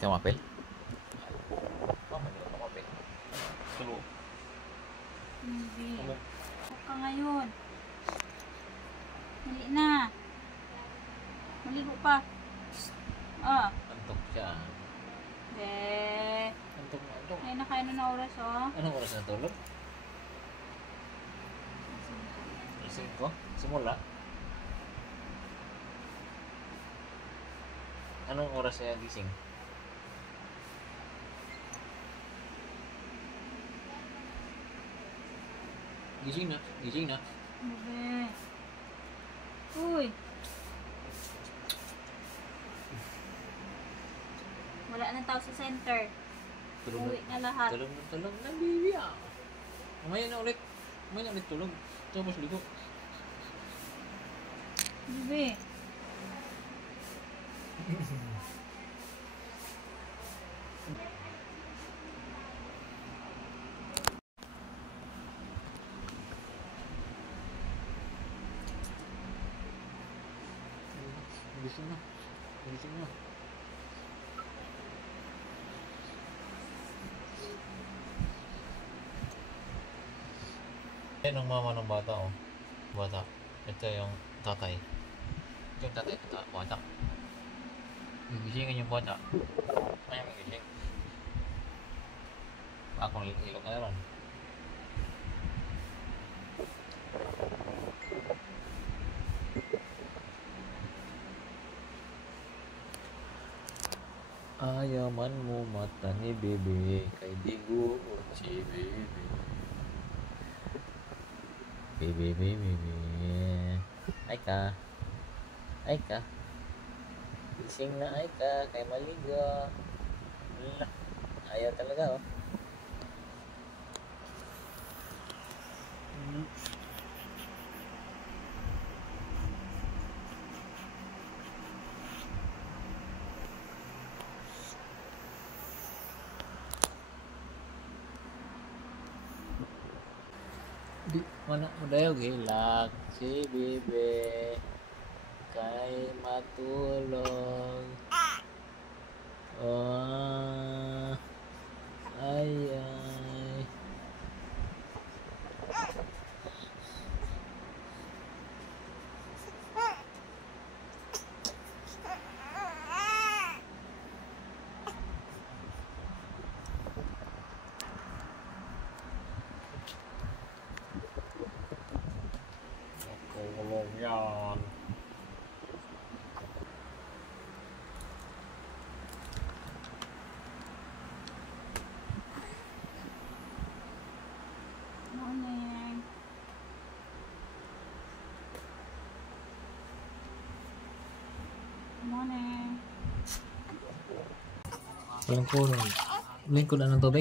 Ikaw mapel? Mapel. Tulo. Hindi. Huwag ka ngayon. Mali na. Maligo pa. Ah. Antok siya. Antok. Ay, nakain na oras, oh. Anong oras na tulog? Isip ko? Simula? Anong oras siya gising? Gising na. Bebe. Uy. Wala na tao sa center. Uwi na lahat. Tulog na, baby ah. Mamaya na ulit tulog. Tapos ligo. Bebe. Gising na. Yan ang mama ng bata, oh. Bata. Ito yung tatay. Yung tatay, ito bata. Gigisingin yung bata. Ay, magising. Akong ilog na naman. Ayaman mo mata ni bebe, kay digo si bebe. Bebe. Ay ka. Gising na ay ka, kay maligo. Wala. Ayaw talaga, oh. Di mana udah gilak si bebe kay matulog. Oh, ay. Kulong yan. Morning. Walang kulong. Lingkod na ng tubig.